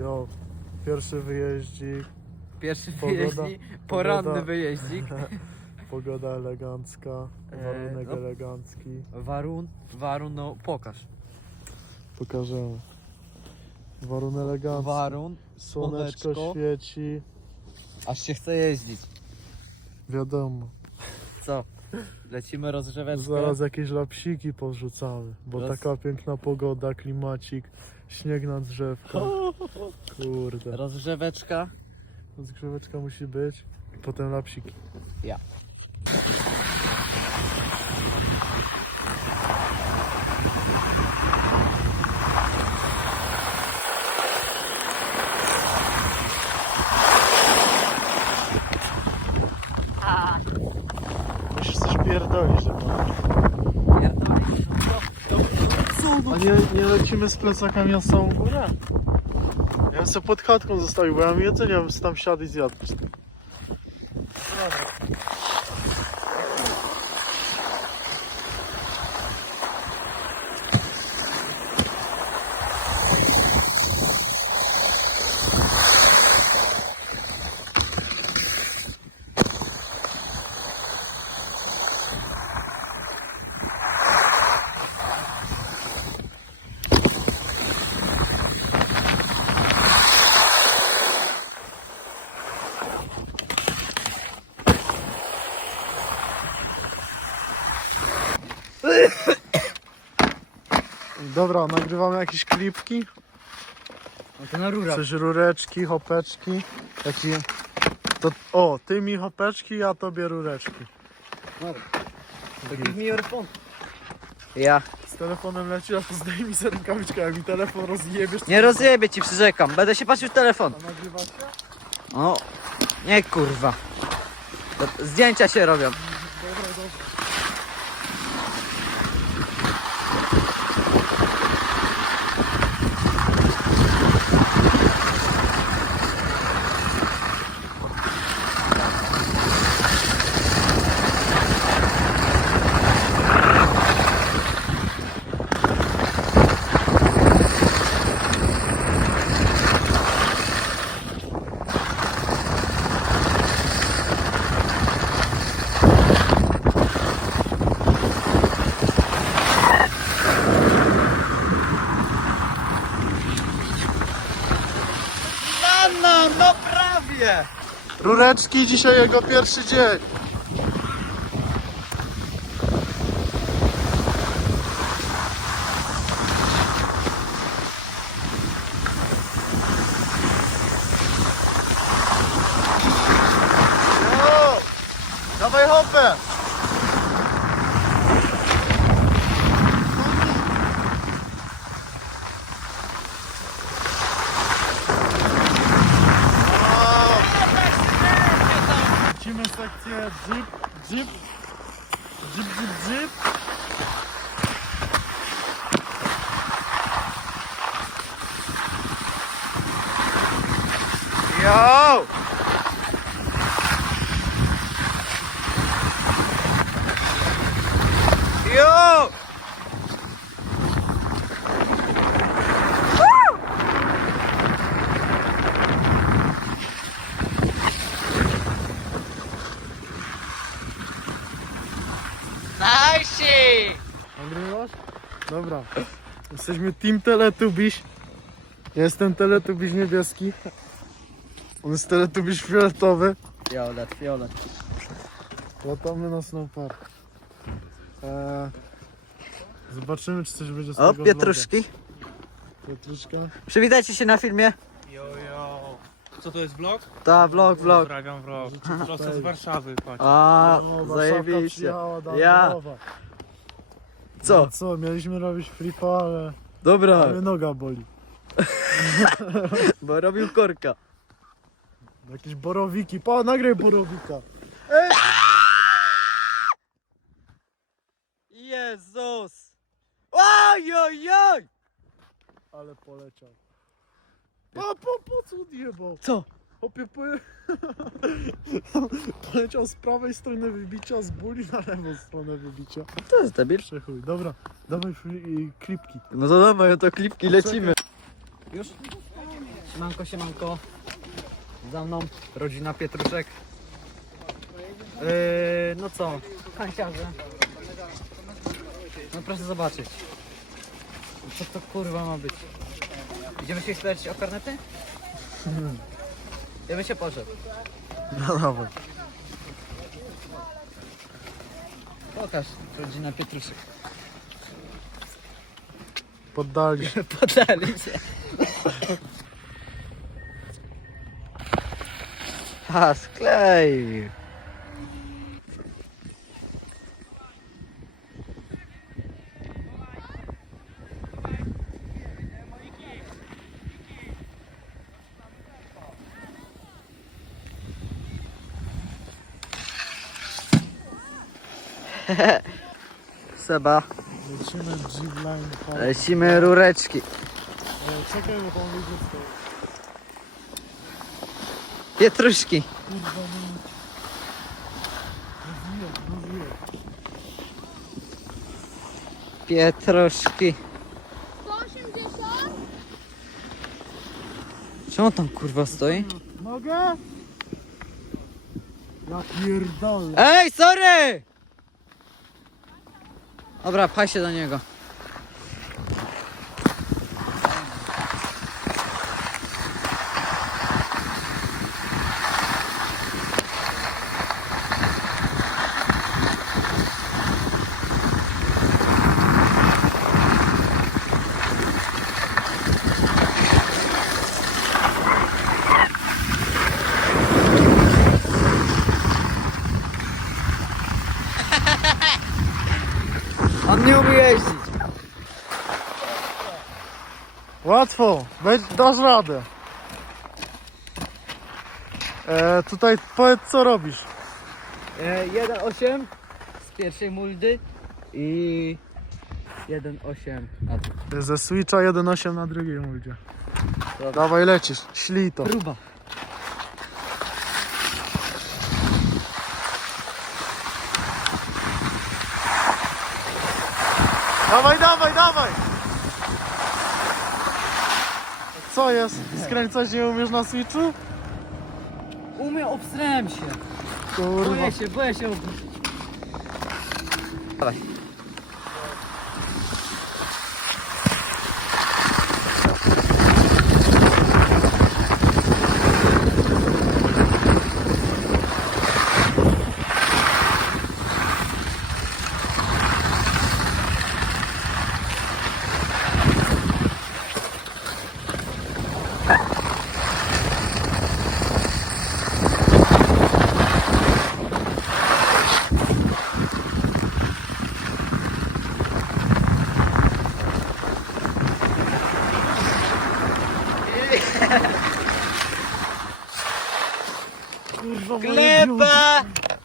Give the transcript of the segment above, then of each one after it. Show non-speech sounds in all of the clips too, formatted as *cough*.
Jo, pierwszy wyjeździk, Pierwszy Pogoda- wyjeździk, poranny pogoda. *laughs* wyjeździk. pogoda elegancka, Eee, warunek no. elegancki. Warun, warun, no pokaż. Pokażemy. Warun elegancki. Warun, Słoneczko słoneczko. świeci. aż się chce jeździć. Wiadomo. Co? Lecimy rozgrzeweczkę. Zaraz jakieś lapsiki porzucamy, bo Roz- taka piękna pogoda, klimacik, śnieg na drzewkach. *laughs* Kurde. Rozgrzeweczka. Rozgrzeweczka musi być i potem lapsiki. Ja. Musisz coś pierdolić, żeby... A nie, nie lecimy z plecakami na samą górę? Ja bym sobie pod chatką zostawił, bo ja mam jedzenie, ja bym tam siadł i zjadł. Dobra, nagrywamy jakieś klipki, No to na rura. coś rureczki, hopeczki. Taki... To, o, ty mi hopeczki, ja tobie rureczki. To give me your phone. Ja. Z telefonem leci, a to zdejmij sobie rękawiczkę, jak mi telefon rozjebiesz. Nie rozjebie ci, przyrzekam. Będę się patrzył w telefon. A nagrywacie? O, nie kurwa. To zdjęcia się robią. Dobra, dobra. No, prawie. Rureczki, dzisiaj jego pierwszy dzień. Dawaj hopę! Tchau! Yo! Nice! André Rocha? Dobra. Jesteśmy team Teletubbies. Jestem Teletubbies niebieski. On jest Teletubiś fioletowy. Fiolet, fiolet. Latamy na snowpark. Eee, zobaczymy, czy coś będzie z O, tego pietruszki. vloga. Pietruszka. Przywitajcie się na filmie. Jo, jo. Co to jest vlog? Ta, vlog, vlog. Pozdrawiam vlog. Prosto z Warszawy, patrz. A, No, Warszawka zajebiście. przyjechała do Ja. Androwa. Co? No co, mieliśmy robić flipa, ale Dobra, mnie noga boli. *laughs* bo robił korka. Jakieś borowiki. Pa, nagraj borowika. Jezus! Oj, oj, oj! Ale poleciał. A po, po co odjebał? Co? Hopie, po... *laughs* poleciał z prawej strony wybicia, z buli na lewą stronę wybicia. To jest debil. Przechuj, dobra, dawaj klipki. No to dawaj, to klipki lecimy. Już? Siemanko, siemanko. Za mną rodzina Pietruszek. Yy, no co, kanciarze. No proszę zobaczyć. Co to kurwa ma być? Idziemy się spytać o karnety? Ja bym się poszedł. No dawaj. Pokaż, rodzina Pietruszek. Poddali się. *laughs* Podali się. A, sklej. *laughs* Seba, Lecimy lecimy rureczki. Czekaj, bo tam wyjdzie z. Pietruszki. Pietruszki. 180? Czemu tam kurwa stoi? Mogę? Ja pierdolę. Ej, sorry! Dobra, pchaj się do niego. On nie umie jeździć. Łatwo, dasz radę. E, tutaj powiedz co robisz. E, 1.8 z pierwszej muldy i 1.8 na tu. Ze Switcha 1.8 na drugiej muldzie. Dobra. Dawaj lecisz, ślij to. Próba. Dawaj, dawaj, dawaj! Co jest? Skręcać nie umiesz na Switchu? Umiem, obstrałem się. Kurwa. Boję się, boję się. Dawaj. Kurwa, moje Gleba!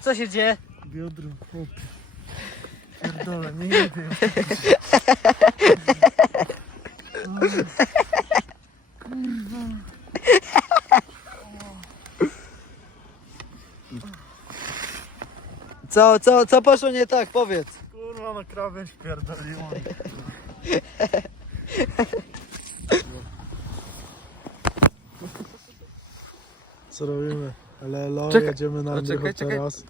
Co się dzieje? Biodro, chłopie. Pierdolę, nie jedę. Co, co, co poszło nie tak? Powiedz. Kurwa, na krawędź pierdoliło. Co robimy? Lelo, Czekaj. jedziemy na O, czekaj, Andrycho czekaj. teraz.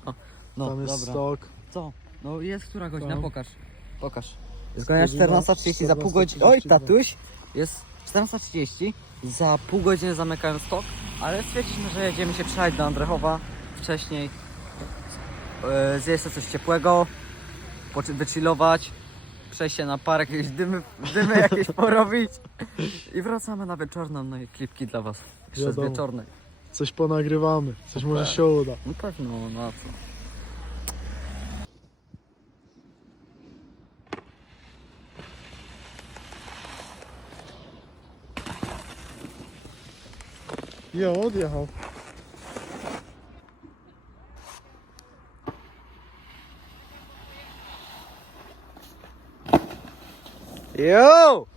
No, Tam jest dobra. stok. Co? No jest która godzina? Tam. Pokaż. Pokaż. Jest godzina godzina 14.30 za pół godziny. Oj, 14:32. tatuś! Jest 14.30. Za pół godziny zamykają stok, ale stwierdziliśmy, że jedziemy się przejechać do Andrechowa wcześniej. Yy, zjeść sobie coś ciepłego, poczy- wychillować, przejść się na park, jakieś dymy, dymy jakieś *laughs* porobić i wracamy na wieczorną, no i klipki dla was. Jeszcze z Wiadomo. wieczornej. Coś ponagrywamy. Coś może się uda. No pewno, no a co? Jo, odjechał. Yo!